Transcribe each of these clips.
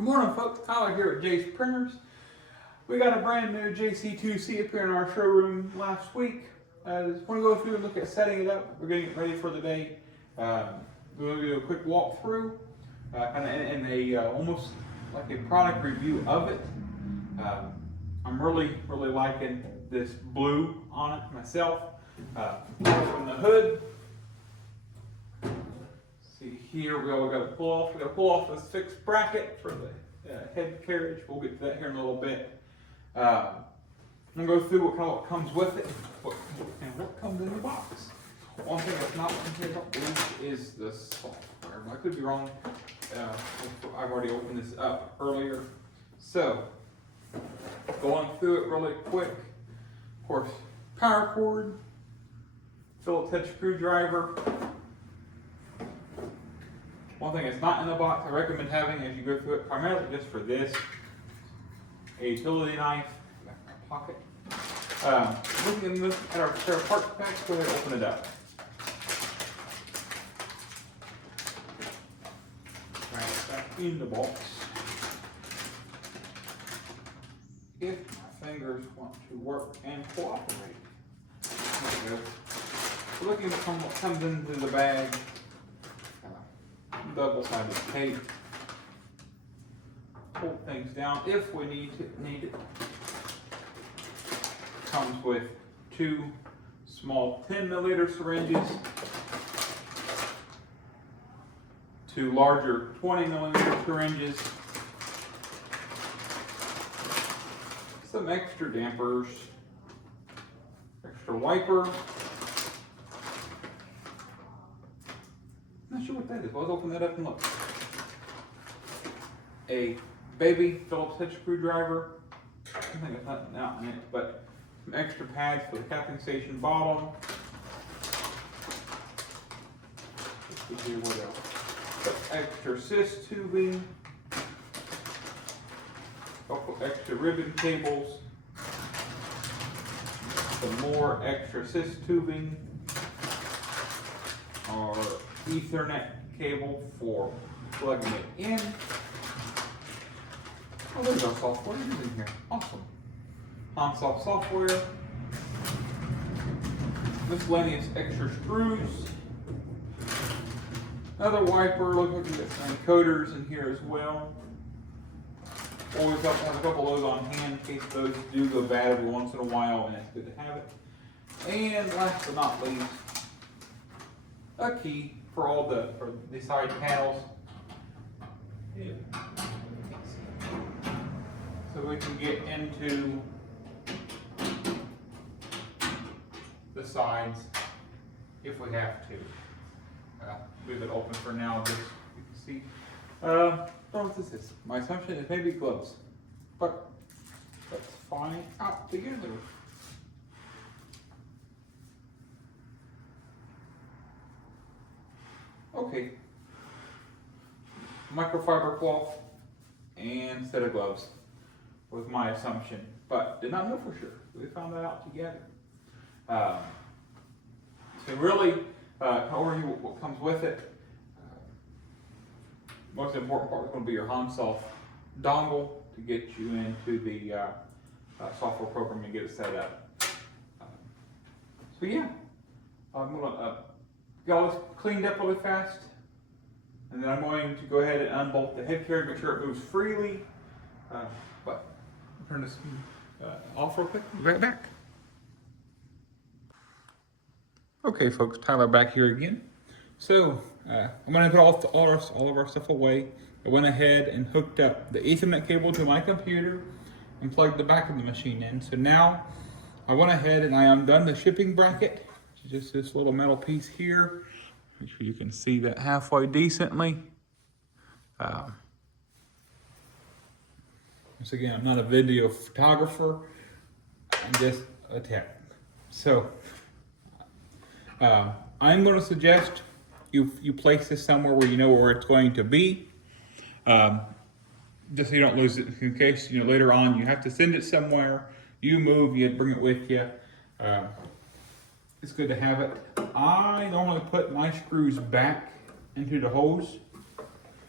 Good morning, folks. Tyler here at Jay's Printers. We got a brand new JC2C up here in our showroom last week. Just want to go through and look at setting it up. We're getting it ready for the day. We're going to do a quick walkthrough, and almost like a product review of it. I'm really liking this blue on it myself. Open the hood. See here, we got to pull off. We got to pull off this fixed bracket for the head carriage. We'll get to that here in a little bit. I'm gonna go through what comes with it and what comes in the box. One thing that's not in here is the software. I could be wrong. I've already opened this up earlier. So, going through it really quick. Of course, power cord, Phillips head screwdriver. One thing that's not in the box I recommend having as you go through it, primarily just for this, a utility knife, pocket. Looking at our spare parts packs, go ahead and open it up. Right back in the box. If my fingers want to work and cooperate. There we go. So looking at what comes into the bag. Double-sided tape. Hold things down if we need it. Comes with 2 small 10mm syringes, 2 larger 20mm syringes, some extra dampers, extra wiper. Not sure what that is. Let's open that up and look. A baby Phillips head screwdriver. I think it's nothing out in it, but some extra pads for the capping station bottom. Let's see what else. Some extra assist tubing. A couple extra ribbon cables. Some more extra assist tubing. Our Ethernet cable for plugging it in. Oh, there's our software in here. Awesome. Hansoft software. Miscellaneous extra screws. Another wiper. Look like we got some encoders in here as well. Always have to have a couple of those on hand in case those do go bad every once in a while, and it's good to have it. And last but not least, a key for all the side panels. Yeah. So we can get into the sides if we have to. Leave it open for now, just you can see. Don't know what this is. My assumption is maybe gloves, but let's find out together. Okay, microfiber cloth and set of gloves was my assumption, but did not know for sure. We found that out together. So really, overview what comes with it. Most important part is going to be your Hansoft dongle to get you into the software program and get it set up. So yeah, I'm going to get all this cleaned up really fast, and then I'm going to go ahead and unbolt the head carriage, make sure it moves freely. But I'll turn this off real quick. We'll be right back. Okay, folks, Tyler back here again. So I'm going to put all of our stuff away. I went ahead and hooked up the Ethernet cable to my computer and plugged the back of the machine in. So now I went ahead and I undone the shipping bracket. Just this little metal piece here. Make sure you can see that halfway decently. Once again, I'm not a video photographer. I'm just a tech. So I'm going to suggest you place this somewhere where you know where it's going to be. Just so you don't lose it in case later on you have to send it somewhere. You move, you bring it with you. It's good to have it. I normally put my screws back into the hose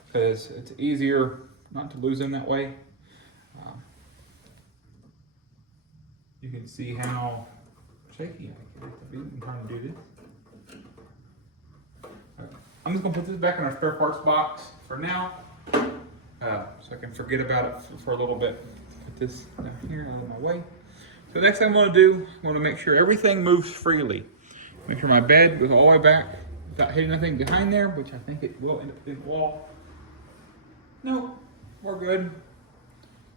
because it's easier not to lose them that way. You can see how shaky I can be. I'm trying to do this. I'm just gonna put this back in our spare parts box for now, so I can forget about it for a little bit. Put this down here out of my way. So the next thing I'm gonna do, I wanna make sure everything moves freely. Make sure my bed goes all the way back without hitting anything behind there, which I think it will end up in the wall. No, we're good.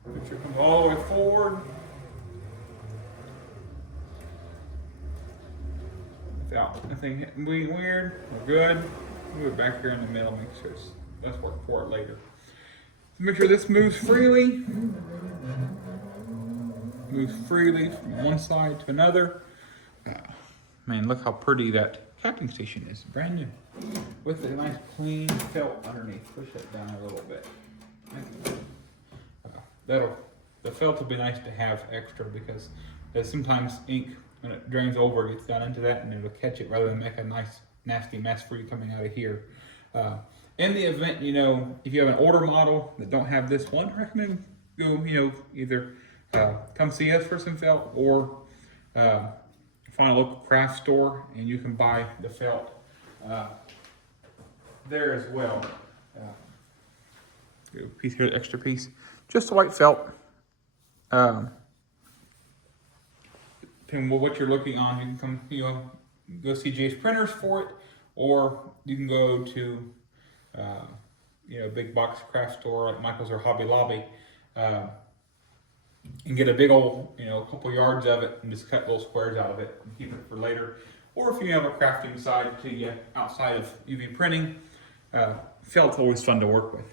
Make sure it comes all the way forward. Without anything hitting weird, we're good. Move it back here in the middle, make sure it's, let's work for it later. So make sure this moves freely. Moves freely from one side to another. Man, look how pretty that capping station is, brand new. With a nice clean felt underneath. Push that down a little bit. The felt will be nice to have extra because there's sometimes ink, when it drains over, it gets down into that and it'll catch it rather than make a nice nasty mess for you coming out of here. In the event, you know, if you have an older model that don't have this one, I recommend go, you know, either come see us for some felt or find a local craft store and you can buy the felt there as well. Piece here, extra piece, just a white felt. Depending on what you're looking on, you can come, you know, go see Jay's Printers for it, or you can go to, you know, big box craft store like Michael's or Hobby Lobby, and get a big old, you know, a couple yards of it and just cut little squares out of it and keep it for later. Or if you have a crafting side to you outside of UV printing, felt's always fun to work with.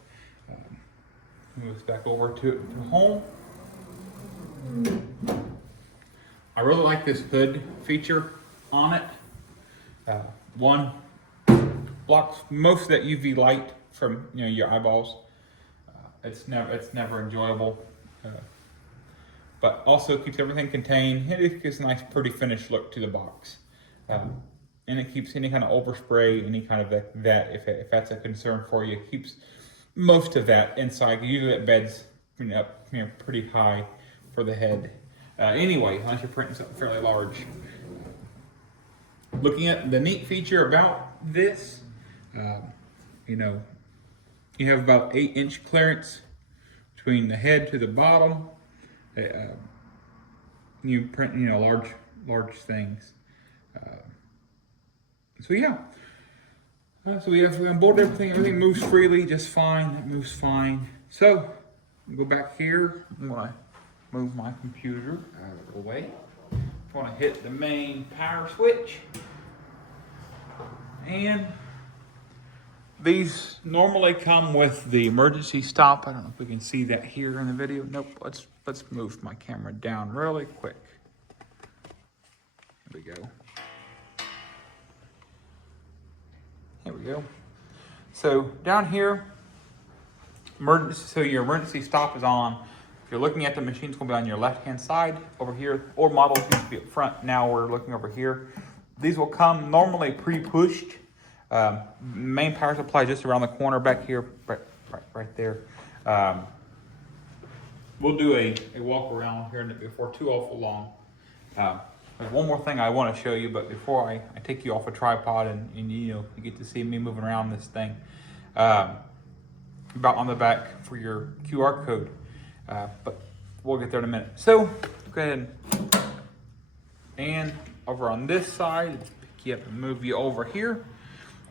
Move this back over to home. I really like this hood feature on it. One, blocks most of that UV light from, you know, your eyeballs. It's never enjoyable, but also keeps everything contained. It gives a nice, pretty finished look to the box, and it keeps any kind of overspray, any kind of that if that's a concern for you. It keeps most of that inside. Usually that bed's up, you know, pretty high for the head. Anyway, unless you're printing something fairly large. Looking at the neat feature about this, you know, you have about 8-inch clearance between the head to the bottom. You print, you know, large things. So yeah. So we have unbolted everything. Everything moves freely, just fine. It moves fine. So go back here. I'm gonna move my computer out of the way. I want to hit the main power switch. And these normally come with the emergency stop. I don't know if we can see that here in the video. Nope. Let's move my camera down really quick. There we go. There we go. So down here, so your emergency stop is on. If you're looking at the machine, it's going to be on your left-hand side over here, or models used to be up front. Now we're looking over here. These will come normally pre-pushed. Main power supply just around the corner back here, right there. We'll do a walk around here before too awful long. There's one more thing I want to show you, but before I take you off a tripod and you know, you get to see me moving around this thing, about on the back for your QR code. But we'll get there in a minute. So go ahead and over on this side, let's pick you up and move you over here.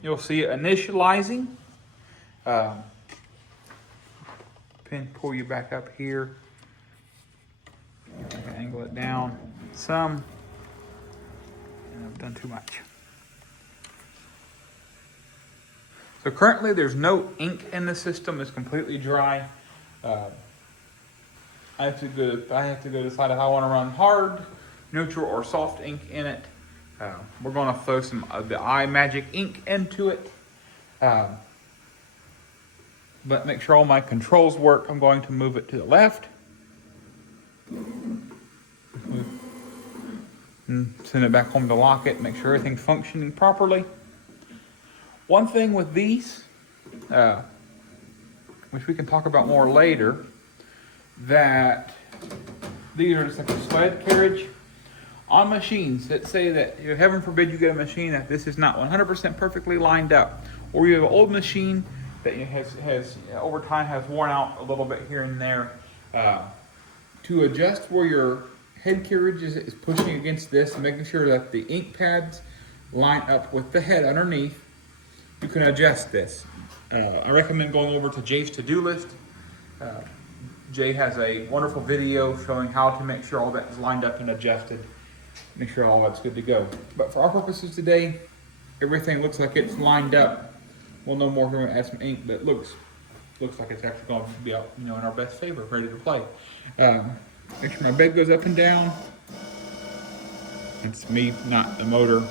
You'll see it initializing. Pin, pull you back up here. I can angle it down some. And I've done too much. So currently there's no ink in the system. It's completely dry. I have to go decide if I want to run hard, neutral, or soft ink in it. We're going to throw some of the iMagic ink into it. But make sure all my controls work. I'm going to move it to the left. And send it back home to lock it. Make sure everything's functioning properly. One thing with these, which we can talk about more later, that these are just like a sled carriage on machines that say that, you know, heaven forbid you get a machine that this is not 100% perfectly lined up, or you have an old machine that has over time has worn out a little bit here and there. To adjust where your head carriage is pushing against this and making sure that the ink pads line up with the head underneath, you can adjust this. I recommend going over to Jay's to-do list. Jay has a wonderful video showing how to make sure all that is lined up and adjusted. Make sure all that's good to go. But for our purposes today, everything looks like it's lined up. We'll know more if we're going to add some ink, but it looks like it's actually going to be out, you know, in our best favor, ready to play. Make sure my bed goes up and down. It's me, not the motor.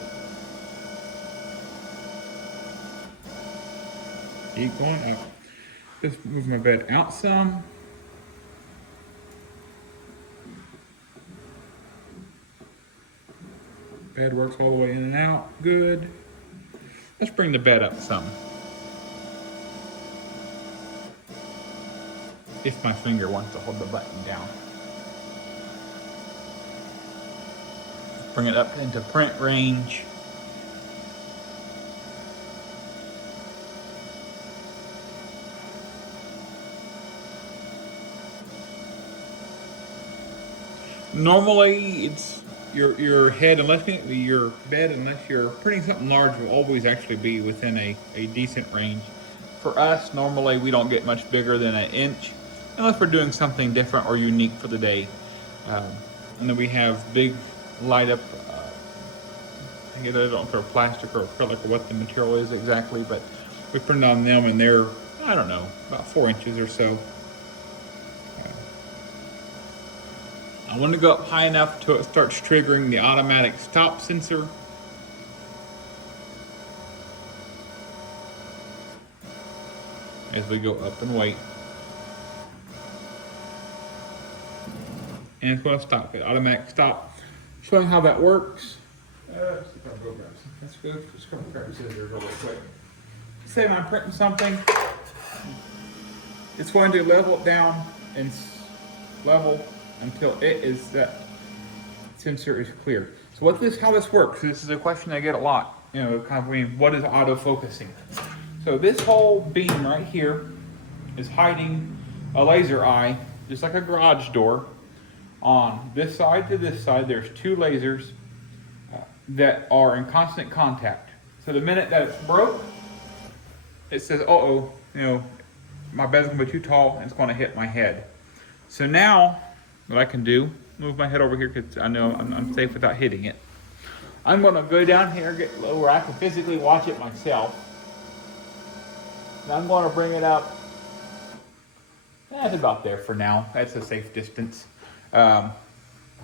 Keep going up. Just move my bed out some. Bed works all the way in and out. Good. Let's bring the bed up some. If my finger wants to hold the button down. Bring it up into print range. Normally, it's your head, unless your bed, unless you're printing something large, will always actually be within a decent range. For us, normally we don't get much bigger than an inch, unless we're doing something different or unique for the day. And then we have big light up. I don't know if they're plastic or acrylic or what the material is exactly, but we print on them, and they're, I don't know, about 4 inches or so. I want to go up high enough till it starts triggering the automatic stop sensor. As we go up and wait. And it's going to stop it, automatic stop. Showing how that works. Let's go grab scissors real quick. Say when I'm printing something, it's going to level it down and level until it is that sensor is clear. So how this works, this is a question I get a lot, you know, kind of, what is auto-focusing? So this whole beam right here is hiding a laser eye, just like a garage door. On this side to this side, there's 2 lasers that are in constant contact. So the minute that it's broke, it says, uh-oh, you know, my bed's gonna be too tall and it's gonna hit my head. So now, what I can do, move my head over here because I know I'm safe without hitting it. I'm gonna go down here, get low where I can physically watch it myself. And I'm gonna bring it up. That's about there for now. That's a safe distance. And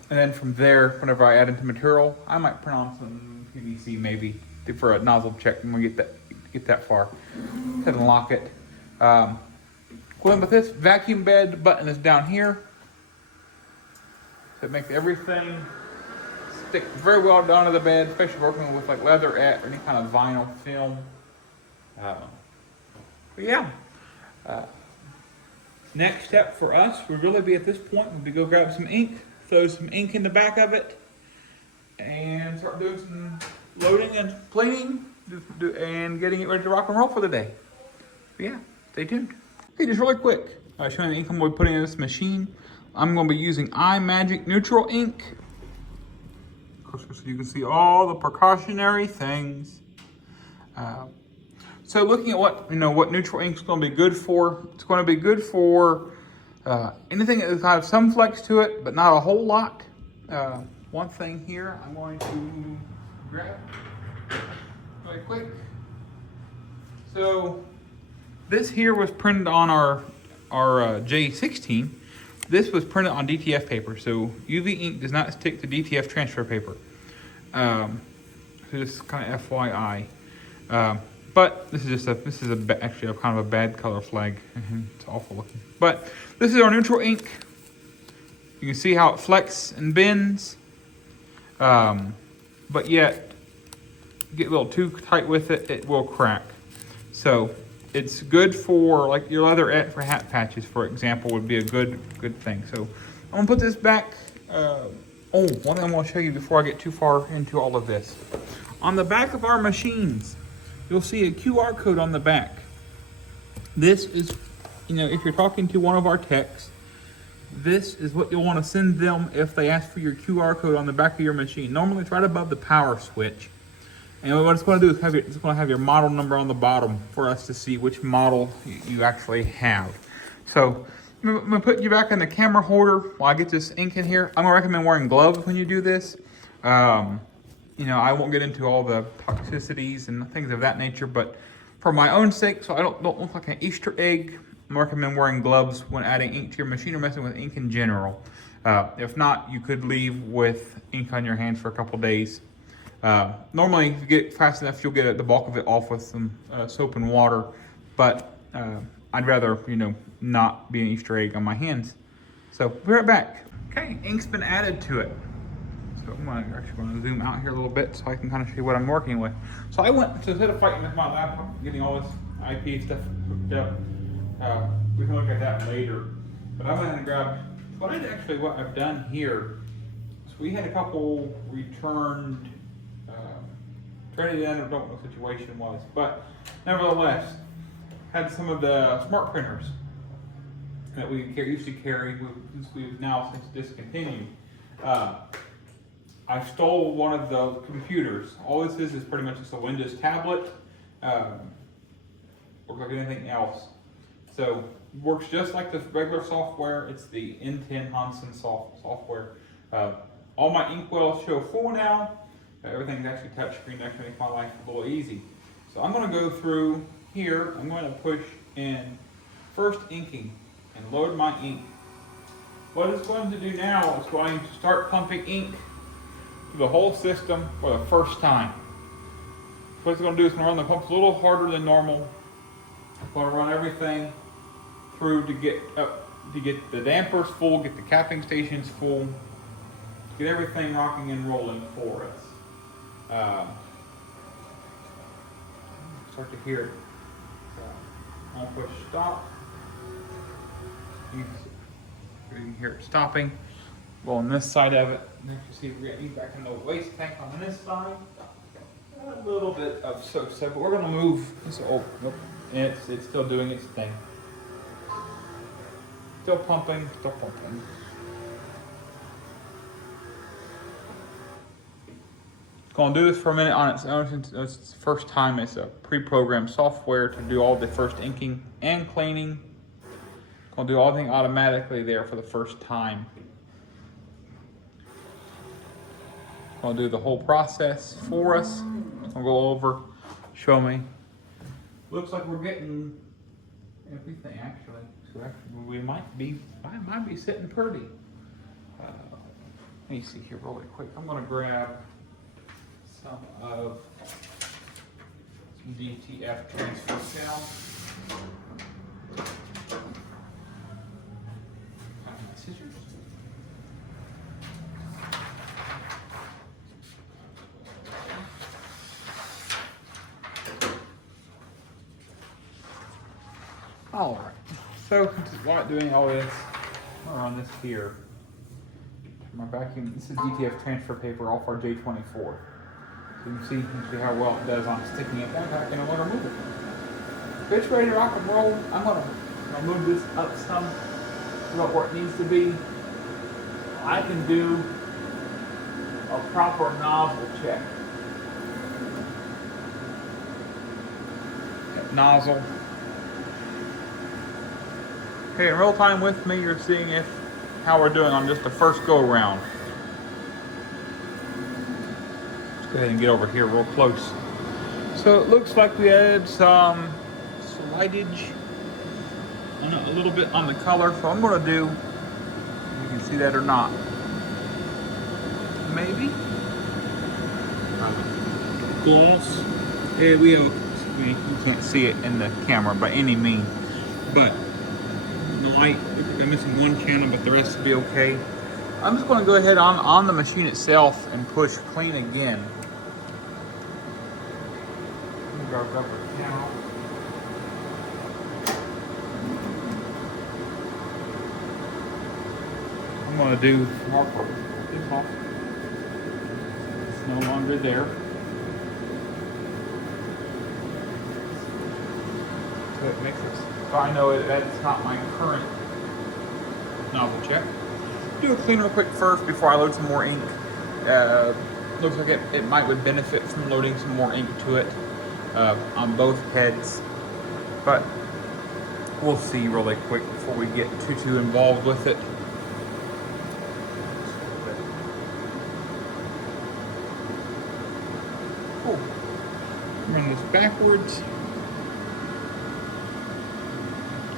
then from there, whenever I add into material, I might print on some PVC maybe for a nozzle check when we get that far. Go ahead and lock it. Going with this vacuum bed button is down here. So it makes everything stick very well down to the bed, especially working with like leatherette or any kind of vinyl film. But yeah. Next step for us would really be at this point would be go grab some ink, throw some ink in the back of it, and start doing some loading and plating and getting it ready to rock and roll for the day. But yeah, stay tuned. Okay, just really quick, showing the ink I'm going to be putting in this machine. I'm going to be using iMagic neutral ink. Of course, so you can see all the precautionary things. So looking at what neutral ink is going to be good for, it's going to be good for anything that has some flex to it, but not a whole lot. One thing here I'm going to grab really quick. So this here was printed on our J16. This was printed on DTF paper, so UV ink does not stick to DTF transfer paper. So just kind of FYI. But this is actually a kind of a bad color flag. It's awful looking. But this is our neutral ink. You can see how it flexes and bends. But yet, get a little too tight with it, it will crack. So it's good for like your leatherette for hat patches, for example, would be a good thing. So I'm gonna put this back. One thing I'm gonna show you before I get too far into all of this. On the back of our machines, you'll see a QR code on the back. This is, if you're talking to one of our techs, this is what you'll want to send them if they ask for your QR code on the back of your machine. Normally it's right above the power switch. And what it's going to do is it's going to have your model number on the bottom for us to see which model you actually have. So I'm going to put you back in the camera holder while I get this ink in here. I'm going to recommend wearing gloves when you do this. I won't get into all the toxicities and things of that nature, but for my own sake, so I don't look like an Easter egg, I recommend wearing gloves when adding ink to your machine or messing with ink in general. If not, you could leave with ink on your hands for a couple days. Normally, if you get it fast enough, you'll get the bulk of it off with some soap and water, but I'd rather, not be an Easter egg on my hands. So, we'll be right back. Okay, ink's been added to it. So I'm actually going to zoom out here a little bit so I can kind of show you what I'm working with. So I went, so instead of fighting with my laptop, getting all this IP stuff hooked up, we can look at that later. But I went and grabbed, what I've done here, so we had a couple returned, traded in, or don't know what the situation was, but nevertheless, had some of the smart printers that we used to carry, since we've now since discontinued. I stole one of the computers. All this is pretty much just a Windows tablet, or like anything else. So works just like the regular software. It's the N10 Hansen software. All my inkwells show full now. Everything's actually touchscreen. That can make my life a little easy. So I'm going to go through here. I'm going to push in first inking and load my ink. What it's going to do now is going to start pumping ink to the whole system for the first time. What it's going to do is going to run the pumps a little harder than normal. It's going to run everything through to get the dampers full, get the capping stations full, get everything rocking and rolling for us. Start to hear it. I'll push stop. You can hear it stopping. Well, on this side of it, you see we're getting back in the waste tank on this side. A little bit of soap, but we're going to move this. It's still doing its thing. Still pumping, still pumping. Going to do this for a minute on its own since it's the first time. It's a pre-programmed software to do all the first inking and cleaning. Going to do everything automatically there for the first time. Going to do the whole process for us. I'll go over, show me. Looks like we're getting everything actually. So actually we might be sitting pretty. Let me see here really quick. I'm going to grab some of some DTF transfer film. Scissors. All right. So while doing all this, I'll run this here. My vacuum. This is DTF transfer paper off our J24. So you can see how well it does on sticking it back. And I'm going to move it. If it's ready to rock and roll, I'm going to move this up some, about where it needs to be. I can do a proper nozzle check. Nozzle. Okay, in real time with me, you're seeing how we're doing on just the first go around. Let's go ahead and get over here real close. So it looks like we had some slightage, a little bit on the color. So I'm going to do, you can see that or not, maybe gloss. Yeah, you can't see it in the camera by any means, but the light, I'm missing one channel, but the rest will be okay. I'm just going to go ahead on the machine itself and push clean again. Our rubber channel. I'm going to do more purpose. It's off. It's no longer there. So it makes it, so I know that's not my current nozzle check. Do a clean real quick first before I load some more ink. Looks like it might would benefit from loading some more ink to it on both heads, but we'll see really quick before we get too involved with it. Cool. Run this backwards.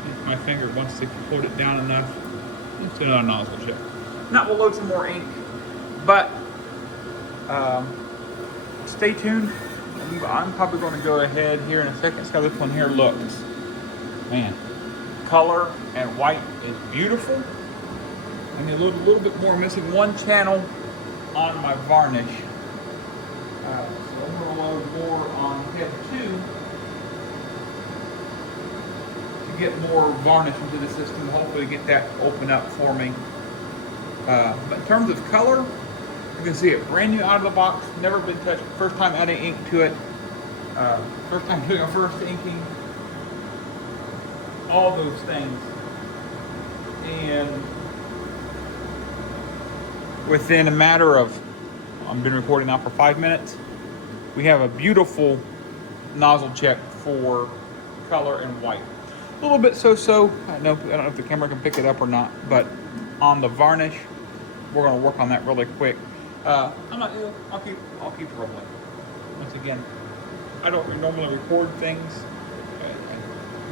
If my finger wants to float it down enough. Let's do another nozzle check. Now we'll load some more ink, but stay tuned. I'm probably going to go ahead here in a second. See how this one here looks. Man, color and white is beautiful. I need a little bit more. Missing one channel on my varnish. So I'm going to load more on head 2 to get more varnish into the system. Hopefully get that open up for me. But in terms of color, you can see it brand new out of the box, never been touched. First time adding ink to it. First time doing a first inking. All those things. And within a matter of, I've been recording now for 5 minutes, we have a beautiful nozzle check for color and white. A little bit so-so. I don't know if the camera can pick it up or not, but on the varnish, we're going to work on that really quick. I'll keep rolling. Once again, I don't normally record things,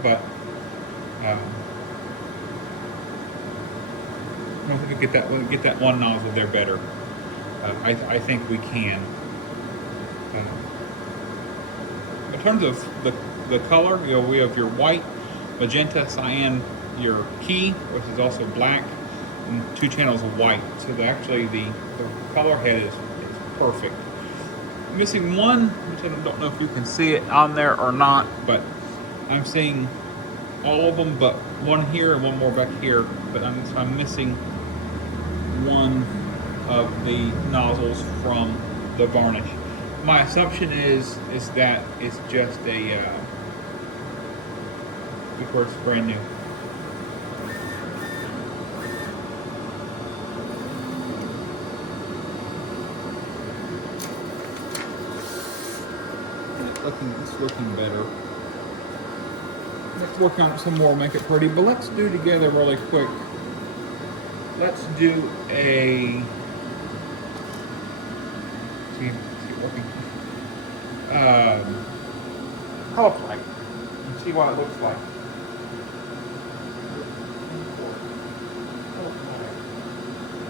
but I don't think we get that one nozzle there better. I think we can. In terms of the color, we have your white, magenta, cyan, your key, which is also black, and 2 channels of white. So actually the color head is perfect. I'm missing one, which I don't know if you can see it on there or not, but I'm seeing all of them but one here and one more back here. But I'm missing one of the nozzles from the varnish. My assumption is that it's just a, of course, brand new. It's looking better. Let's work on it some more, make it pretty, but let's do together really quick. Let's do a, see it working. Color plate and see what it looks like.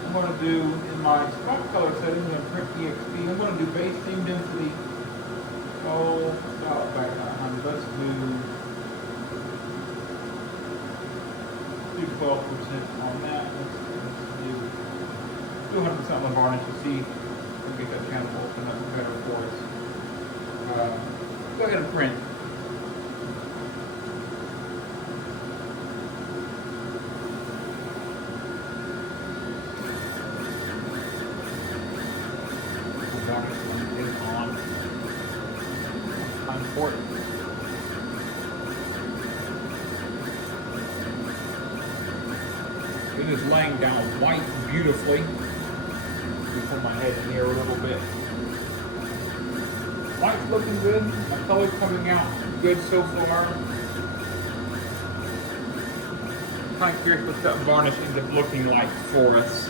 I'm going to do in my spot color setting, I'm going to print EXP. I'm going to do base theme density. Oh, stop back 100. Let's do 12% on that. Let's do 200% on the varnish to see if we get that channel open up better for us. Go ahead and print. The varnish one is on. Important. It is laying down white beautifully. Pull my head in here a little bit. White's looking good. My color's coming out good so far. I'm kind of curious what that varnish ends up looking like for us.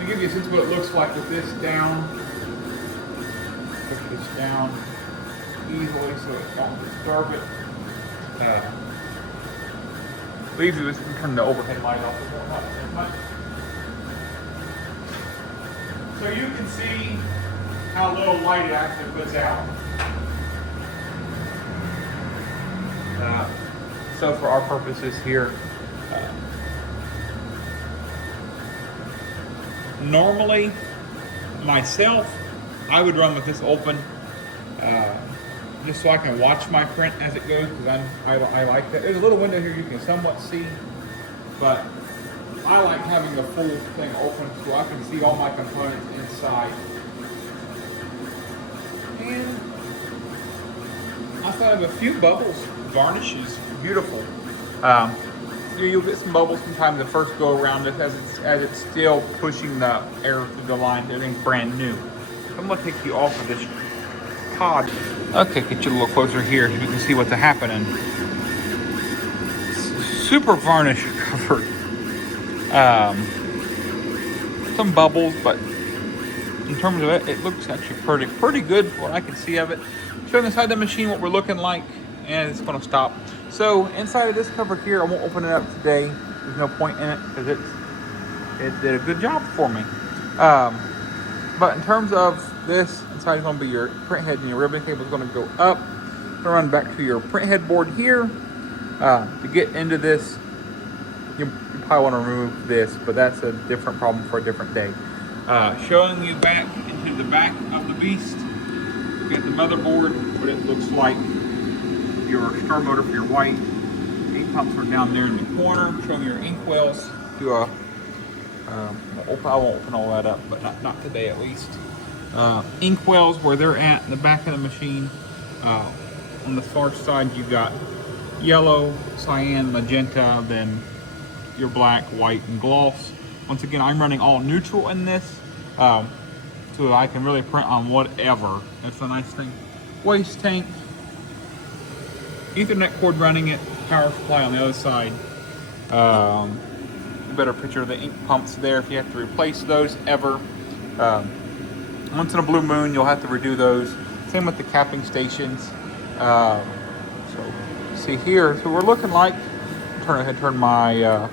To give you a sense of what it looks like with this down, push this down easily so it won't disturb it. Leaves you, we can turn the overhead light off, it won't help as much. So you can see how little light it actually puts out. So for our purposes here, normally, myself, I would run with this open. just so I can watch my print as it goes, because I like that. There's a little window here you can somewhat see, but I like having the full thing open so I can see all my components inside. And I thought of a few bubbles. Varnish is beautiful. You'll get some bubbles sometimes the first go around this as it's still pushing the air through the line. Everything's brand new. So I'm gonna take you off of this pod. Okay, get you a little closer here so you can see what's happening. Super varnish covered. Some bubbles, but in terms of it, it looks actually pretty good for what I can see of it. Showing inside the machine what we're looking like, and it's gonna stop. So inside of this cover here, I won't open it up today. There's no point in it because it did a good job for me. But in terms of this, inside is gonna be your print head, and your ribbon cable is gonna go up. Gonna run back to your print head board here. To get into this, you probably want to remove this, but that's a different problem for a different day. Showing you back into the back of the beast. You get the motherboard, what it looks like. Your star motor for your white. Ink pumps are down there in the corner. Showing your ink wells. I won't open all that up, but not today at least. Ink wells where they're at in the back of the machine. On the far side, you got yellow, cyan, magenta, then your black, white, and gloss. Once again, I'm running all neutral in this, so that I can really print on whatever. That's a nice thing. Waste tank, Ethernet cord running it, power supply on the other side. Better picture of the ink pumps there if you have to replace those ever. Once in a blue moon, you'll have to redo those. Same with the capping stations. So see here, so we're looking like, turn my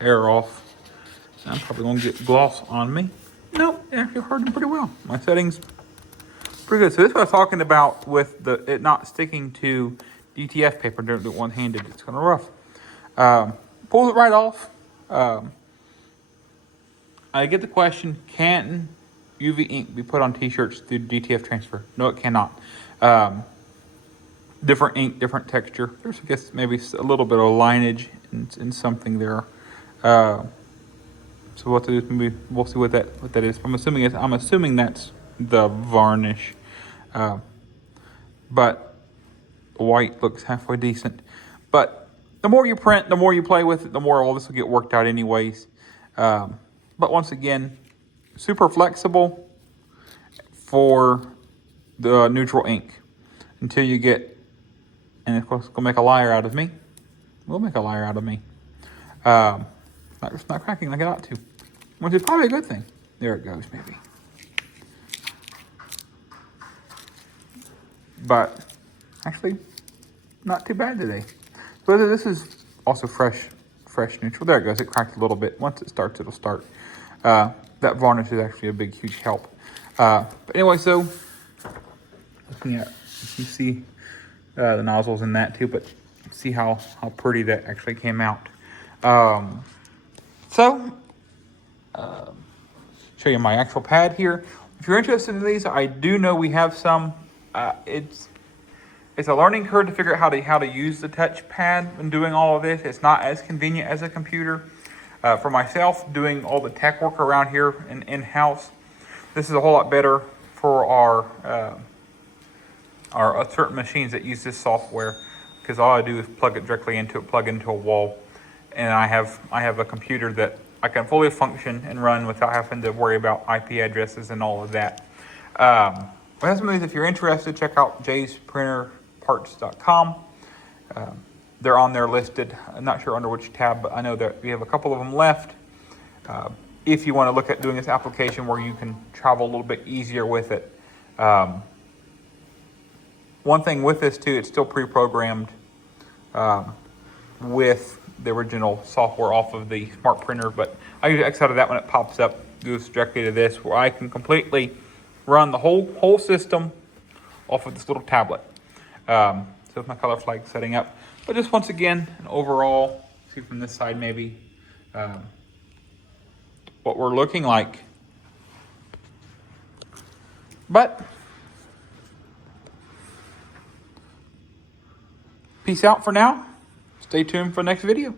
air off. I'm probably gonna get gloss on me. Nope, it actually hardened pretty well. My settings pretty good. So this is what I was talking about with it not sticking to DTF paper. Don't do it one-handed, it's kind of rough. Pulls it right off. I get the question, can UV ink be put on t-shirts through DTF transfer? No, it cannot. Different ink, different texture. There's, I guess, maybe a little bit of lineage in something there. So what to do? Maybe we'll see what that is. I'm assuming that's the varnish. But white looks halfway decent. But the more you print, the more you play with it, the more all this will get worked out anyways. But once again, super flexible for the neutral ink until you get, and of course, it's gonna make a liar out of me. Will make a liar out of me. It's not cracking like it ought to, which is probably a good thing. There it goes, maybe. But actually, not too bad today. So this is also fresh neutral. There it goes. It cracked a little bit. Once it starts, it'll start. That varnish is actually a big, huge help. But anyway, so looking at, you see the nozzles in that too, but see how pretty that actually came out. Show you my actual pad here. If you're interested in these, I do know we have some. It's a learning curve to figure out how to use the touch pad when doing all of this. It's not as convenient as a computer. For myself, doing all the tech work around here in-house, this is a whole lot better for our certain machines that use this software, because all I do is plug it directly into a wall, and I have a computer that I can fully function and run without having to worry about IP addresses and all of that. But as always, if you're interested, check out jsprinterparts.com. They're on there listed. I'm not sure under which tab, but I know that we have a couple of them left. If you want to look at doing this application where you can travel a little bit easier with it. One thing with this too, it's still pre-programmed with the original software off of the smart printer, but I usually X out of that when it pops up, goes directly to this, where I can completely run the whole system off of this little tablet. So it's my color flag setting up. But just once again, an overall, see from this side maybe, what we're looking like. But Peace out for now. Stay tuned for the next video.